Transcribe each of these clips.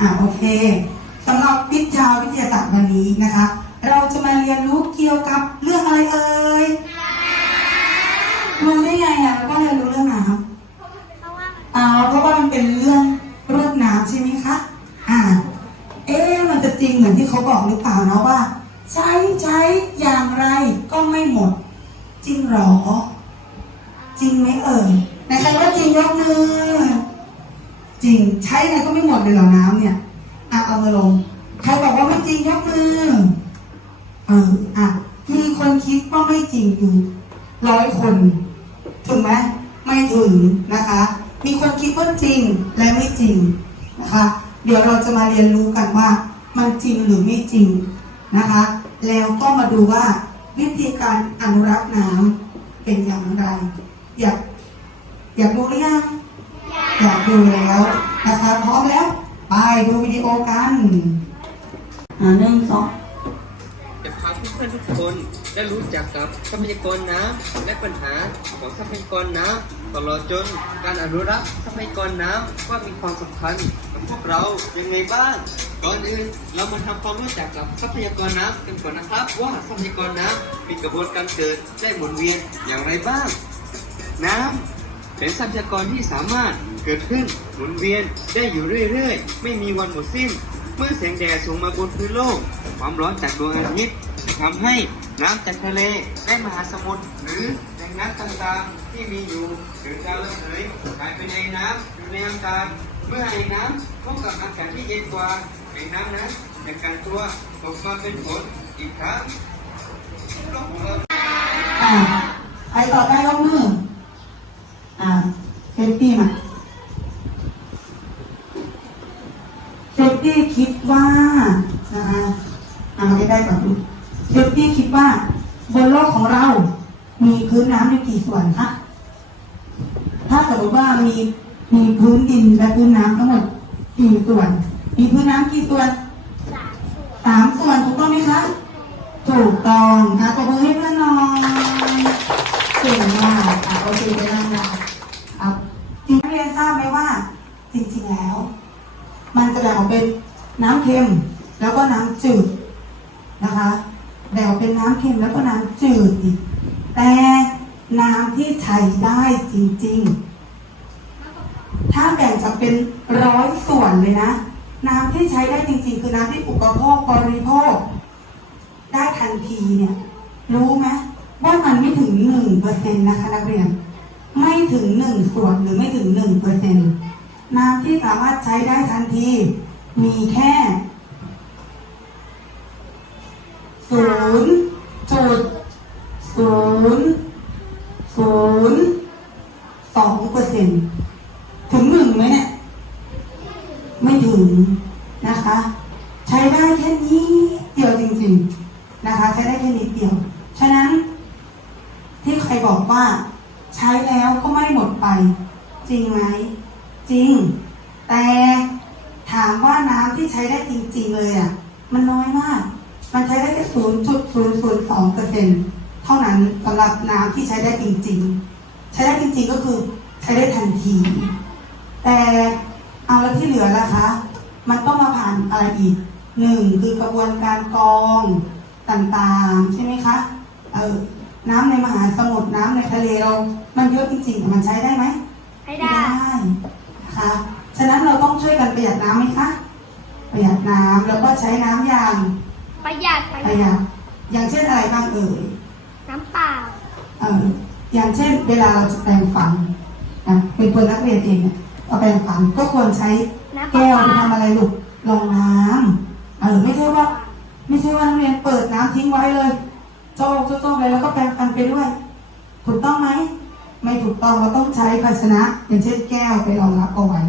อ่าโอเคสำหรับวิชาวิทยาศาสตร์วันนี้นะคะ เราจะมาเรียนรู้เกี่ยวกับเรื่องอะไรเอ่ยรู้ได้ไงอะแล้วก็เรียนรู้เรื่องน้ำเพราะว่าอ่าเพราะว่ามันเป็นเรื่องรูปน้ำใช่ไหมคะอ่า เอ๊ะมันจะจริงเหมือนที่เขาบอกหรือเปล่านะว่า ใช้ใช้อย่างไรก็ไม่หมด จริงเหรอ จริงไหมเอ่ยไหนใครว่าจริงยกมือ ใช้ไงก็ไม่หมดเลยเหรอน้ำเนี่ยอะเอามาลง ใครบอกว่าไม่จริงยกมือเอออะมีคนคิดว่าไม่จริงอยู่ร้อยคนถึงไหมไม่ถึงนะคะ มีคนคิดว่าจริงและไม่จริงนะคะ เดี๋ยวเราจะมาเรียนรู้กันว่า มันจริงหรือไม่จริงนะคะ แล้วก็มาดูว่าวิธีการอนุรักษ์น้ำเป็นอย่างไร อยากอยากดูหรือยัง อยากดูแล้วนะคะพร้อมแล้ว ไปดูวิดีโอกันอ่าหนึ่งสองจะพาเพื่อนๆทุกคนได้รู้จักกับทรัพยากรน้ำและปัญหาของทรัพยากรน้ำตลอดจนการอนุรักษ์ทรัพยากรน้ำว่ามีความสำคัญกับพวกเรายังไงบ้างก่อนอื่นเรามาทำความรู้จักกับทรัพยากรน้ำกันก่อนนะครับ ว่าทรัพยากรน้ำมีกระบวนการเกิดได้หมุนเวียนอย่างไรบ้าง น้ำเป็นทรัพยากรที่สามารถ เกิดขึ้นหมุนเวียนได้อยู่เรื่อยๆ ไม่มีวันหมดสิ้น เมื่อแสงแดดส่งมาบนพื้นโลก ความร้อนจากดวงอาทิตย์ทำให้น้ำจากทะเลและมหาสมุทรหรือแหล่งน้ำต่างๆที่มีอยู่เกิดการระเหยกลายเป็นไอน้ำอยู่ในอากาศเมื่อไอน้ำพบกับอากาศที่เย็นกว่าไอน้ำนั้นจะการตัวตกมาเป็นฝนอีกครั้งลกของเราอ่าใครตอบได้ยกมือ อ่าเซฟตี้มา เซฟตี้คิดว่านะคะอ่ามาใกล้ๆก่อนดูเซฟตี้คิดว่า บนโลกของเรา มีพื้นน้ำอยู่กี่ส่วนคะถ้าสมมติว่ามีมีพื้นดินและพื้นน้ำทั้งหมดกี่ส่วน มีพื้นน้ำกี่ส่วนสามส่วนถูกต้องไหมคะถูกต้องค่ะปรบมือให้เพื่อนนอยเก่งมากค่ะโอเคไปนั่งนะครับจริงนักเรียนทราบไหมว่า จริงๆแล้ว จะแบ่งออกเป็นน้ำเค็มแล้วก็น้ำจืดนะคะแบ่งเป็นน้ำเค็มแล้วก็น้ำจืดอีกแต่น้ำที่ใช้ได้จริง ๆ ถ้าแบ่งจะเป็นร้อยส่วนเลยนะ น้ำที่ใช้ได้จริง ๆ คือน้ำที่อุปโภคบริโภค ได้ทันทีเนี่ย รู้ไหมว่ามันไม่ถึงหนึ่งเปอร์เซ็นต์นะคะนักเรียน ไม่ถึงหนึ่งส่วนหรือไม่ถึงหนึ่งเปอร์เซ็นต์น้ำที่สามารถ ใช้ได้ทันที มีแค่ศูนย์จุดศูนย์ศูนย์สองเปอร์เซ็นต์ถึงหนึ่งไหมเนี่ยไม่ถึงนะคะ ใช้ได้แค่นี้เดียวจริงๆนะคะ ใช้ได้แค่นิดเดียว ฉะนั้น ที่ใครบอกว่า ใช้แล้วก็ไม่หมดไป จริงไหม จริง แต่ถามว่าน้ำที่ใช้ได้จริง ๆ เลยอะ มันน้อยมาก มันใช้ได้แค่ศูนย์จุดศูนย์ศูนย์สองเปอร์เซ็นเท่านั้นสำหรับน้ำที่ใช้ได้จริง ๆ ใช้ได้จริง ๆ ก็คือใช้ได้ทันที แต่เอาแล้วที่เหลือล่ะคะ มันต้องมาผ่านอะไรอีกหนึ่งคือกระบวนการกรองต่างๆ ใช่ไหมคะ เออน้ำในมหาสมุทรน้ำในทะเลเรา มันเยอะจริงๆแต่มันใช้ได้ไหมให้ได้นะคะฉะ นั้นเราต้องช่วยกันประหยัดน้ำไหมคะ ประหยัดน้ำแล้วก็ใช้น้ำอย่างประหยัดประประหหยัยัดดอย่างเช่นอะไรบ้างเอ่ย น้ำเปล่าเอออย่างเช่นเวลาเราจะแปรงฟันนะเป็นคนนักเรียนเองเนี่ยเราแปรงฟันก็ควรใช้น้ำแก้วเปไปล่าทำอะไรลูกรองน้ำเออไม่ใช่ว่า ไม่ใช่ว่านักเรียนเปิดน้ำทิ้งไว้เลยโจ๊กโจ๊กโจ๊กเลยแล้วก็แปรงฟันไปด้วย ถูกต้องไหม ไม่ถูกต้องเราต้องใช้ภาชนะ อย่างเช่นแก้วไปรองรับเอาไว้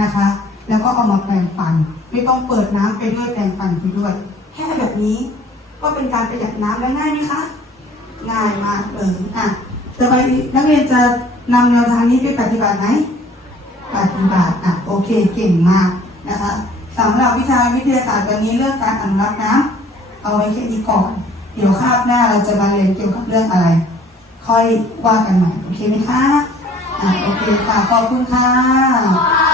นะคะ แล้วก็เอามาแปรงฟัน ไม่ต้องเปิดน้ำไปด้วยแปรงฟันไปด้วย แค่แบบนี้ก็เป็นการประหยัดน้ำแล้ง่ายไหมคะง่ายมากเลยอะต่อไปนักเรียนจะนำแนวทางนี้ไปปฏิบัติไหมปฏิบัติอะโอเคเก่งมากนะคะสำหรับวิชาวิทยาศาสตร์วันนี้เรื่องการอนุรักษ์น้ำเอาไว้แค่นี้ก่อน เดี๋ยวคาบหน้าเราจะมาเรียนเกี่ยวกับเรื่องอะไร ค่อยว่ากันใหม่โอเคไหมคะอะโอเคค่ะขอบคุณค่ะ